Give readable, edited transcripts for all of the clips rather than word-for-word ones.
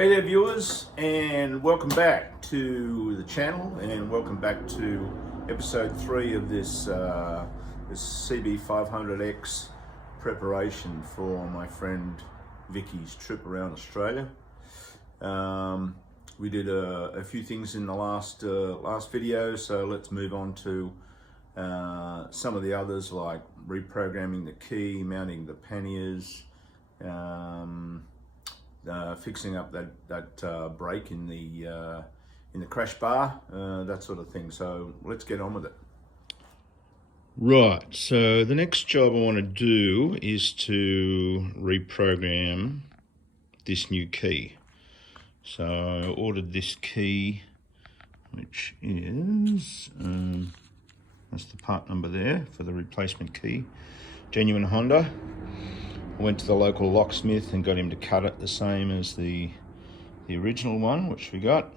Hey there viewers, and welcome back to the channel, and welcome back to episode 3 of this CB500X preparation for my friend Vicky's trip around Australia. We did a few things in the last video, so let's move on to some of the others, like reprogramming the key, mounting the panniers, fixing up that break in the crash bar, that sort of thing. So let's get on with it. Right, so the next job I want to do is to reprogram this new key. So I ordered this key, which is, that's the part number there for the replacement key, genuine Honda. I went to the local locksmith and got him to cut it the same as the original one, which we got,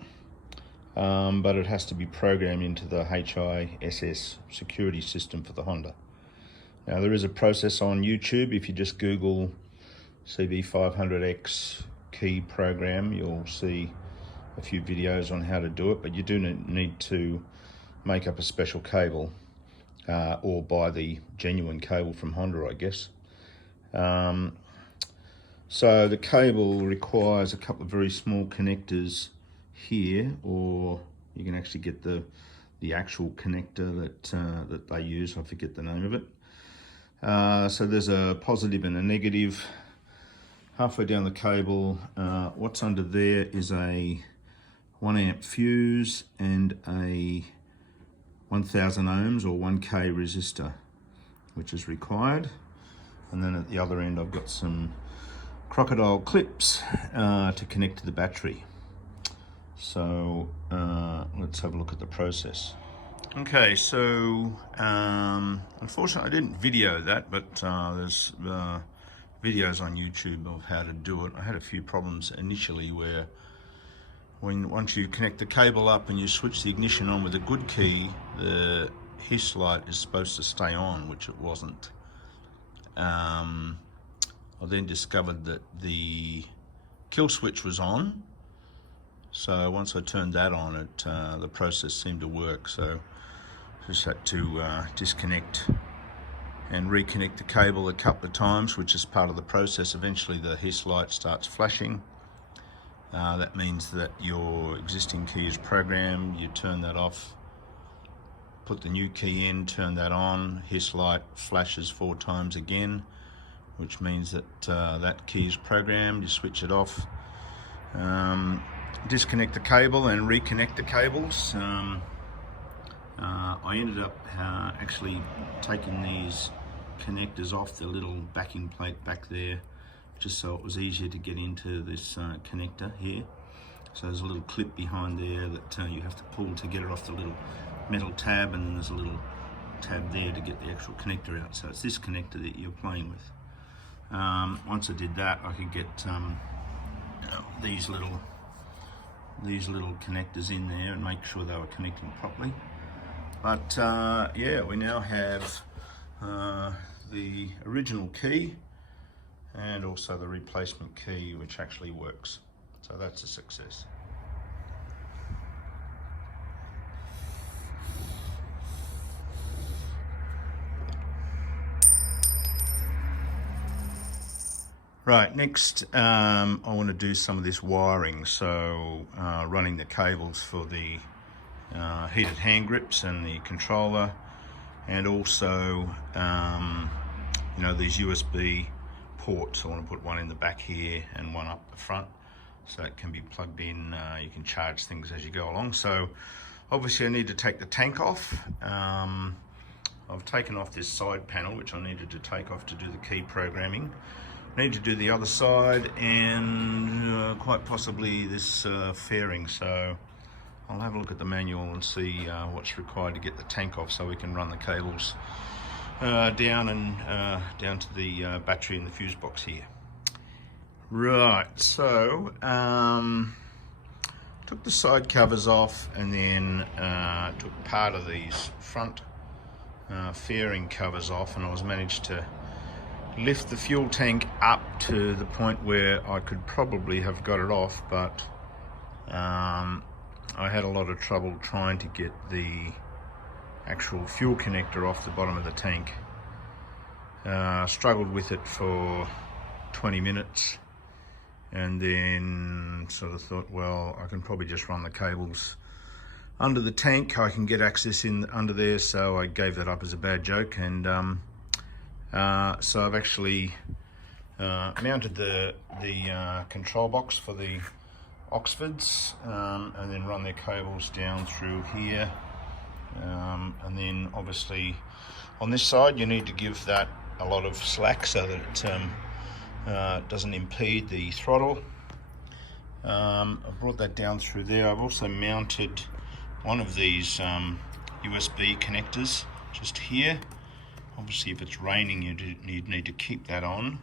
but it has to be programmed into the HISS security system for the Honda. Now there is a process on YouTube. If you just Google CB500X key program, you'll see a few videos on how to do it, but you do need to make up a special cable or buy the genuine cable from Honda, I guess. So the cable requires a couple of very small connectors here, or you can actually get the actual connector that they use. I forget the name of it. So there's a positive and a negative. Halfway down the cable, what's under there is a 1 amp fuse and a 1000 ohms or 1K resistor, which is required. And then at the other end, I've got some crocodile clips to connect to the battery. So let's have a look at the process. Okay, so unfortunately I didn't video that, but there's videos on YouTube of how to do it. I had a few problems initially where once you connect the cable up and you switch the ignition on with a good key, the hiss light is supposed to stay on, which it wasn't. I then discovered that the kill switch was on, so once I turned that on, the process seemed to work. So just had to disconnect and reconnect the cable a couple of times, which is part of the process. Eventually the hiss light starts flashing. That means that your existing key is programmed. You turn that off, put the new key in, turn that on, hiss light flashes 4 times again, which means that that key is programmed. You switch it off, disconnect the cable and reconnect the cables. I ended up actually taking these connectors off the little backing plate back there, just so it was easier to get into this connector here. So there's a little clip behind there that you have to pull to get it off the little metal tab, and then there's a little tab there to get the actual connector out. So it's this connector that you're playing with. Once I did that, I could get these little connectors in there and make sure they were connecting properly. But yeah, we now have the original key and also the replacement key, which actually works. So that's a success. Right, next I want to do some of this wiring. So running the cables for the heated hand grips and the controller, and also these USB ports. I want to put one in the back here and one up the front, so it can be plugged in. You can charge things as you go along. So obviously I need to take the tank off. I've taken off this side panel, which I needed to take off to do the key programming. Need to do the other side and quite possibly this fairing. So I'll have a look at the manual and see what's required to get the tank off, so we can run the cables down to the battery and the fuse box here. Right, so took the side covers off, and then took part of these front fairing covers off, and I managed to lift the fuel tank up to the point where I could probably have got it off, but I had a lot of trouble trying to get the actual fuel connector off the bottom of the tank. Struggled with it for 20 minutes and then sort of thought, well, I can probably just run the cables under the tank. I can get access in under there, so I gave that up as a bad joke. And so I've actually mounted the control box for the Oxfords, and then run their cables down through here, and then obviously on this side you need to give that a lot of slack so that it doesn't impede the throttle. I brought that down through there. I've also mounted one of these USB connectors just here. Obviously if it's raining you need to keep that on,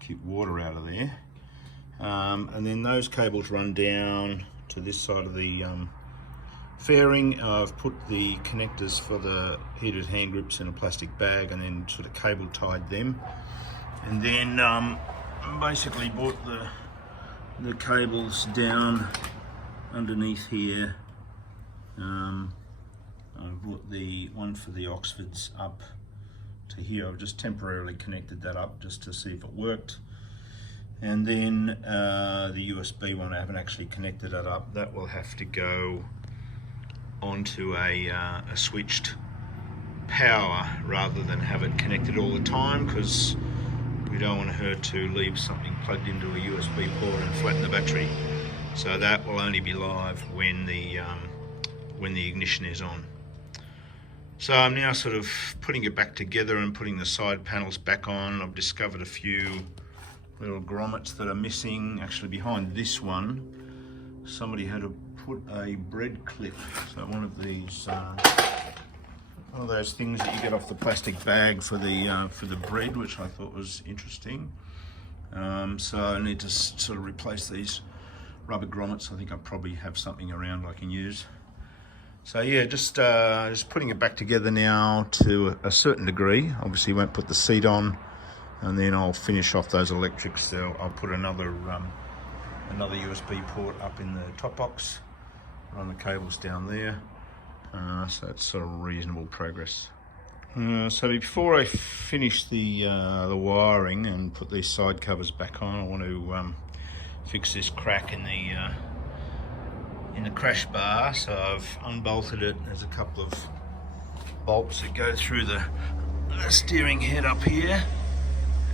keep water out of there. And then those cables run down to this side of the fairing. I've put the connectors for the heated hand grips in a plastic bag and then sort of cable tied them. And then basically brought the cables down underneath here. I brought the one for the Oxfords up to here. I've just temporarily connected that up just to see if it worked. And then the USB one, I haven't actually connected it up. That will have to go onto a switched power rather than have it connected all the time, because we don't want her to leave something plugged into a USB port and flatten the battery. So that will only be live when the ignition is on. So I'm now sort of putting it back together and putting the side panels back on. I've discovered a few little grommets that are missing. Actually behind this one, somebody had to put a bread clip. So one of these, one of those things that you get off the plastic bag for the bread, which I thought was interesting. So I need to sort of replace these rubber grommets. I think I probably have something around I can use. So yeah, just putting it back together now to a certain degree. Obviously won't put the seat on, and then I'll finish off those electrics. So I'll put another USB port up in the top box, run the cables down there. So it's sort of reasonable progress. So before I finish the wiring and put these side covers back on, I want to fix this crack in the crash bar. So I've unbolted it. There's a couple of bolts that go through the steering head up here,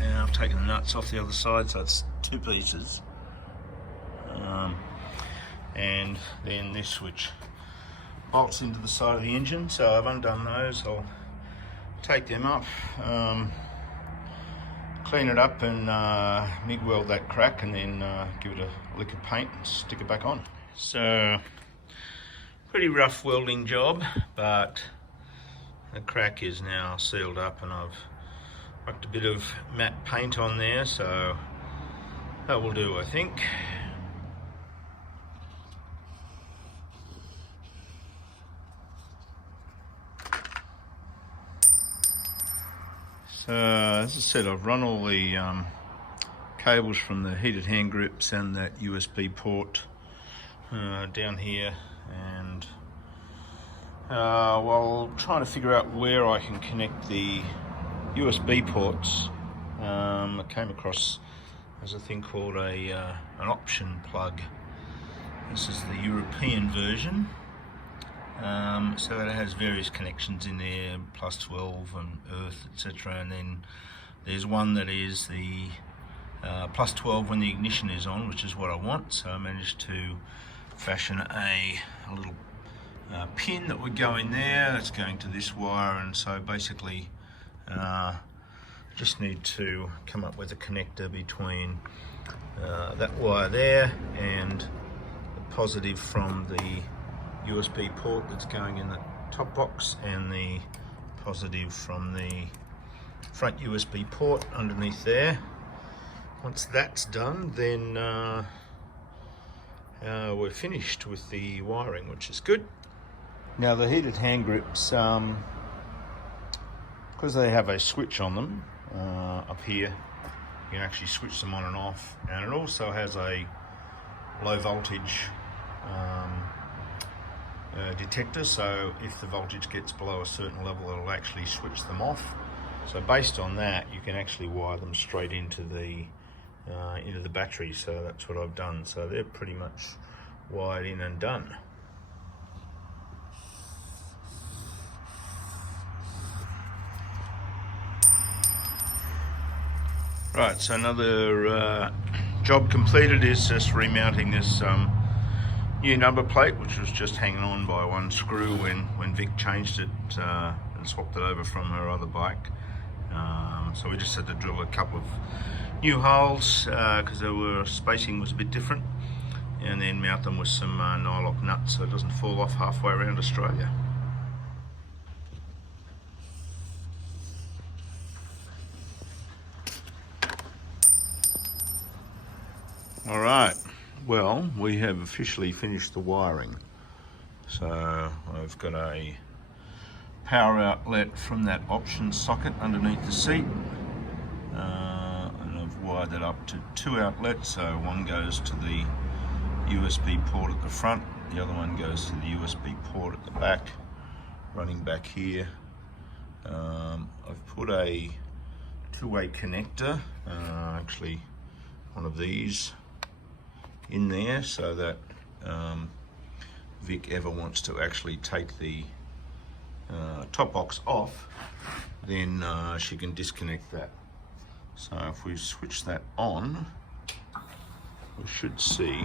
and I've taken the nuts off the other side, so it's two pieces. And then this switch bolts into the side of the engine, so I've undone those. I'll take them up, clean it up and MIG weld that crack, and then give it a lick of paint and stick it back on. So pretty rough welding job, but the crack is now sealed up and I've whacked a bit of matte paint on there, so that will do, I think. So as I said, I've run all the cables from the heated hand grips and that USB port down here, and while trying to figure out where I can connect the USB ports, I came across there's a thing called an option plug. This is the European version, so that it has various connections in there, plus 12 and earth, etc. And then there's one that is the plus 12 when the ignition is on, which is what I want. So I managed to fashion a little pin that would go in there. That's going to this wire, and so basically just need to come up with a connector between that wire there and the positive from the USB port that's going in the top box, and the positive from the front USB port underneath there. Once that's done, then we're finished with the wiring, which is good. Now the heated hand grips, because they have a switch on them up here, You can actually switch them on and off, and it also has a low voltage detector, so if the voltage gets below a certain level, it'll actually switch them off. So based on that, you can actually wire them straight into the battery. So that's what I've done. So they're pretty much wired in and done. Right, so another job completed is just remounting this new number plate, which was just hanging on by one screw when Vic changed it and swapped it over from her other bike. So we just had to drill a couple of new holes because spacing was a bit different, and then mount them with some nylock nuts so it doesn't fall off halfway around Australia. All right, well, we have officially finished the wiring. So I've got a power outlet from that option socket underneath the seat, and I've wired that up to 2 outlets. So one goes to the USB port at the front, the other one goes to the USB port at the back, running back here. I've put a 2-way connector, actually one of these, in there so that Vic ever wants to actually take the top box off, then she can disconnect that. So if we switch that on, we should see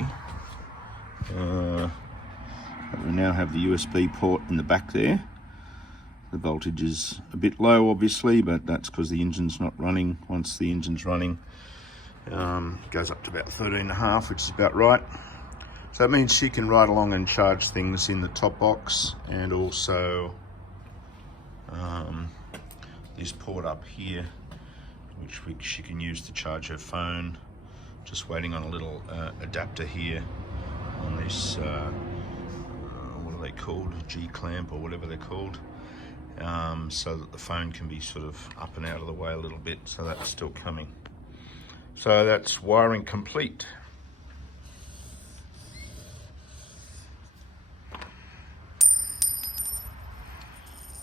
that we now have the USB port in the back there. The voltage is a bit low obviously, but that's because the engine's not running. Once the engine's running, goes up to about 13.5, which is about right. So that means she can ride along and charge things in the top box, and also this port up here, which she can use to charge her phone. Just waiting on a little adapter here on this, what are they called? G-clamp or whatever they're called. So that the phone can be sort of up and out of the way a little bit, so that's still coming. So that's wiring complete.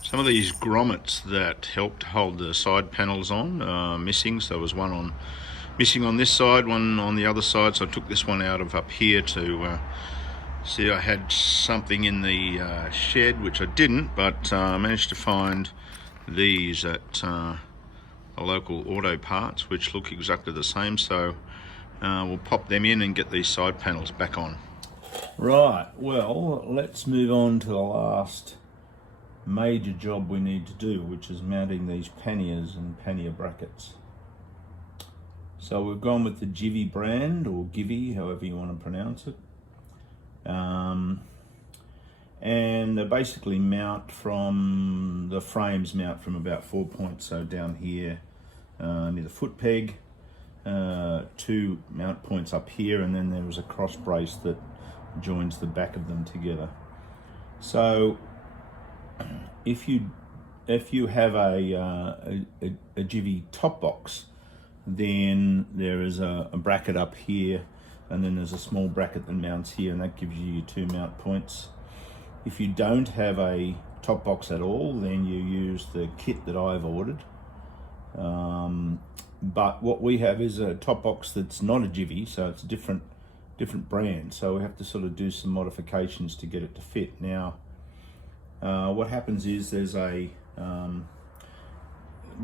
Some of these grommets that helped hold the side panels on are missing. So there was one missing on this side, one on the other side. So I took this one out of up here to see I had something in the shed, which I didn't, but I managed to find these at a local auto parts, which look exactly the same. So we'll pop them in and get these side panels back on. Right, well, let's move on to the last major job we need to do, which is mounting these panniers and pannier brackets. So we've gone with the Givy brand, or Givy, however you want to pronounce it. And they basically mount from, the frames mount from about 4 points, so down here near the foot peg, 2 mount points up here, and then there is a cross brace that joins the back of them together. So if you have a Givy top box, then there is a bracket up here, and then there's a small bracket that mounts here, and that gives you your 2 mount points. If you don't have a top box at all, then you use the kit that I've ordered. But what we have is a top box that's not a Givy, so it's a different brand. So we have to sort of do some modifications to get it to fit. Now, what happens is there's a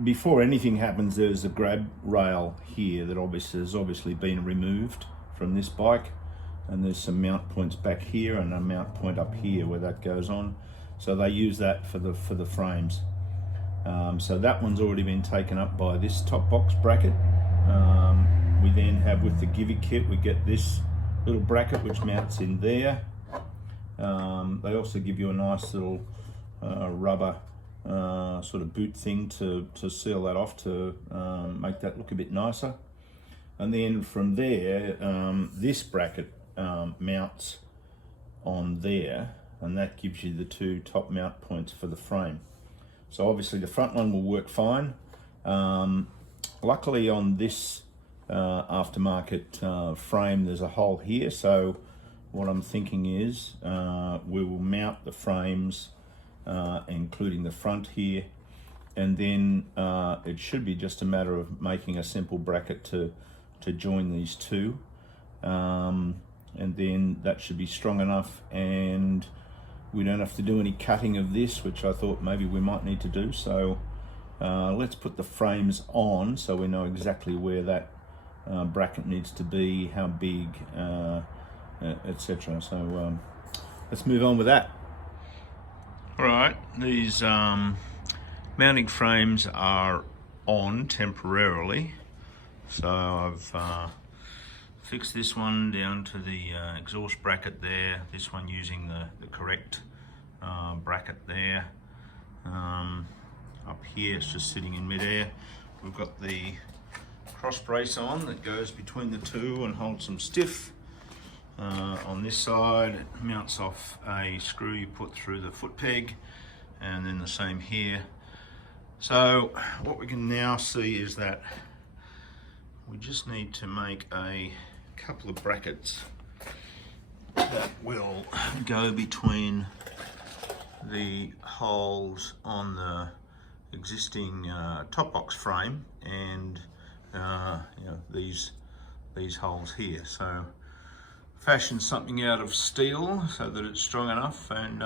before anything happens, there's a grab rail here that has obviously been removed from this bike, and there's some mount points back here and a mount point up here where that goes on. So they use that for the frames. So that one's already been taken up by this top box bracket. We then have, with the Givy kit, we get this little bracket which mounts in there. They also give you a nice little rubber sort of boot thing to seal that off, to make that look a bit nicer. And then from there, this bracket mounts on there, and that gives you the 2 top mount points for the frame. So obviously the front one will work fine. Luckily on this aftermarket frame, there's a hole here. So what I'm thinking is we will mount the frames, including the front here, and then it should be just a matter of making a simple bracket to join these two, and then that should be strong enough, and we don't have to do any cutting of this, which I thought maybe we might need to do. So let's put the frames on so we know exactly where that bracket needs to be, how big, etc. So let's move on with that. All right, these mounting frames are on temporarily. So I've fixed this one down to the exhaust bracket there, this one using the correct bracket there. Up here it's just sitting in midair. We've got the cross brace on that goes between the two and holds them stiff. On this side it mounts off a screw you put through the foot peg, and then the same here. So what we can now see is that we just need to make a couple of brackets that will go between the holes on the existing top box frame and these holes here. So fashion something out of steel so that it's strong enough, and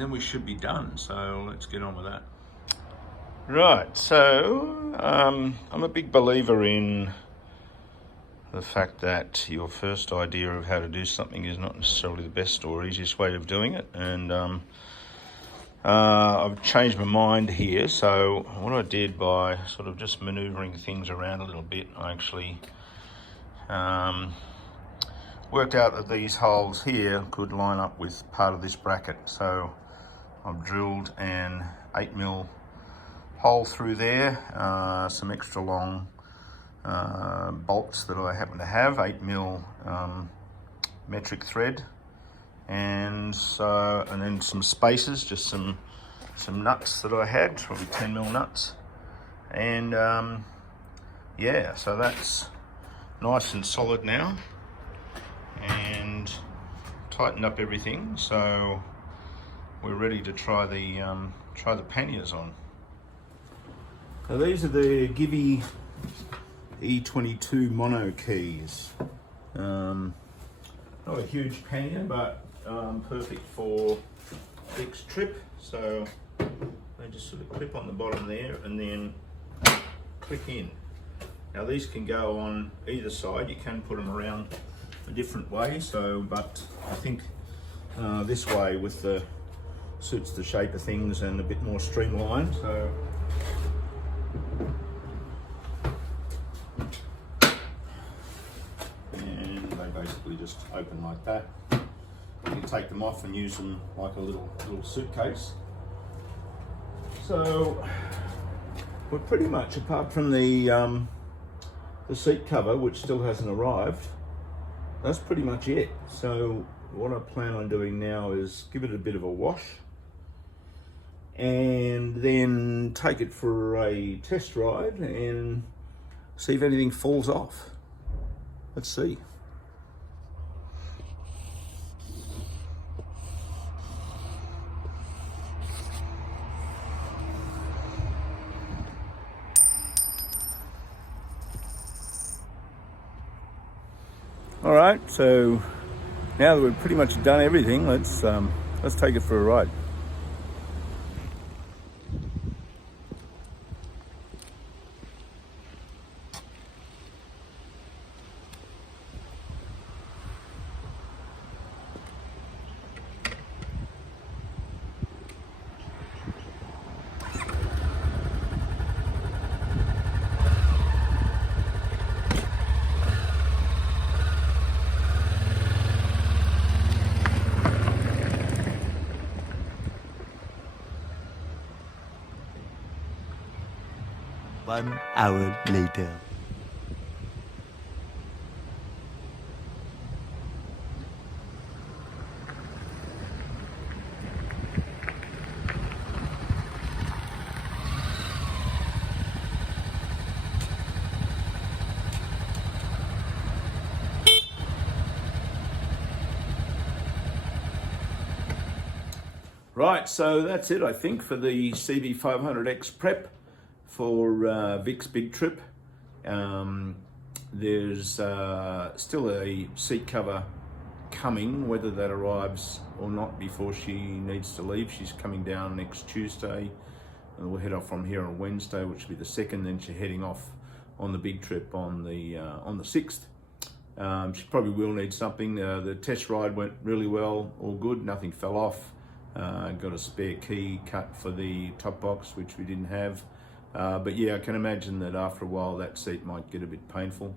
then we should be done. So let's get on with that. Right, so I'm a big believer in the fact that your first idea of how to do something is not necessarily the best or easiest way of doing it, and I've changed my mind here. So what I did, by sort of just maneuvering things around a little bit, I actually worked out that these holes here could line up with part of this bracket. So I've drilled an 8mm hole through there, some extra long bolts that I happen to have, 8mm metric thread, and then some spacers, just some nuts that I had, probably 10mm nuts, and yeah, so that's nice and solid now, and tightened up everything, so we're ready to try the panniers on. So these are the Gibby E22 mono keys. Not a huge pannier, but perfect for Vicks trip. So they just sort of clip on the bottom there and then click in. Now these can go on either side. You can put them around a different way. So, but I think this way with the suits the shape of things and a bit more streamlined. So. Basically just open like that. You can take them off and use them like a little suitcase. So we're pretty much, apart from the seat cover, which still hasn't arrived, that's pretty much it. So what I plan on doing now is give it a bit of a wash and then take it for a test ride and see if anything falls off. Let's see. All right, so now that we've pretty much done everything, let's take it for a ride. One hour later. Right, so that's it, I think, for the CB500X Prep for Vic's big trip. There's still a seat cover coming, whether that arrives or not before she needs to leave. She's coming down next Tuesday, and we'll head off from here on Wednesday, which will be the 2nd. Then she's heading off on the big trip on the 6th. She probably will need something. The test ride went really well, all good, nothing fell off. Got a spare key cut for the top box, which we didn't have. But yeah, I can imagine that after a while that seat might get a bit painful.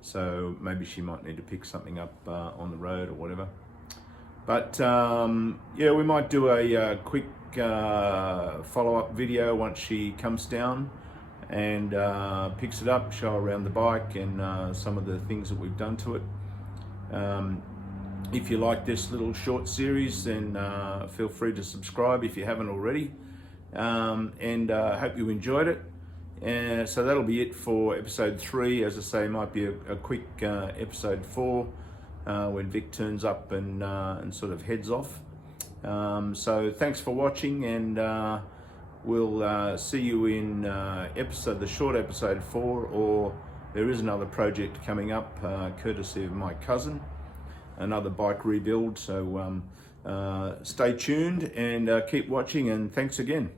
So maybe she might need to pick something up on the road or whatever. But yeah, we might do a quick follow-up video once she comes down and picks it up, show her around the bike and some of the things that we've done to it. If you like this little short series, then feel free to subscribe if you haven't already. And hope you enjoyed it. So that'll be it for episode 3. As I say, might be a quick episode 4 when Vic turns up and sort of heads off. So thanks for watching, and we'll see you in the short episode 4, or there is another project coming up courtesy of my cousin, another bike rebuild. So stay tuned and keep watching, and thanks again.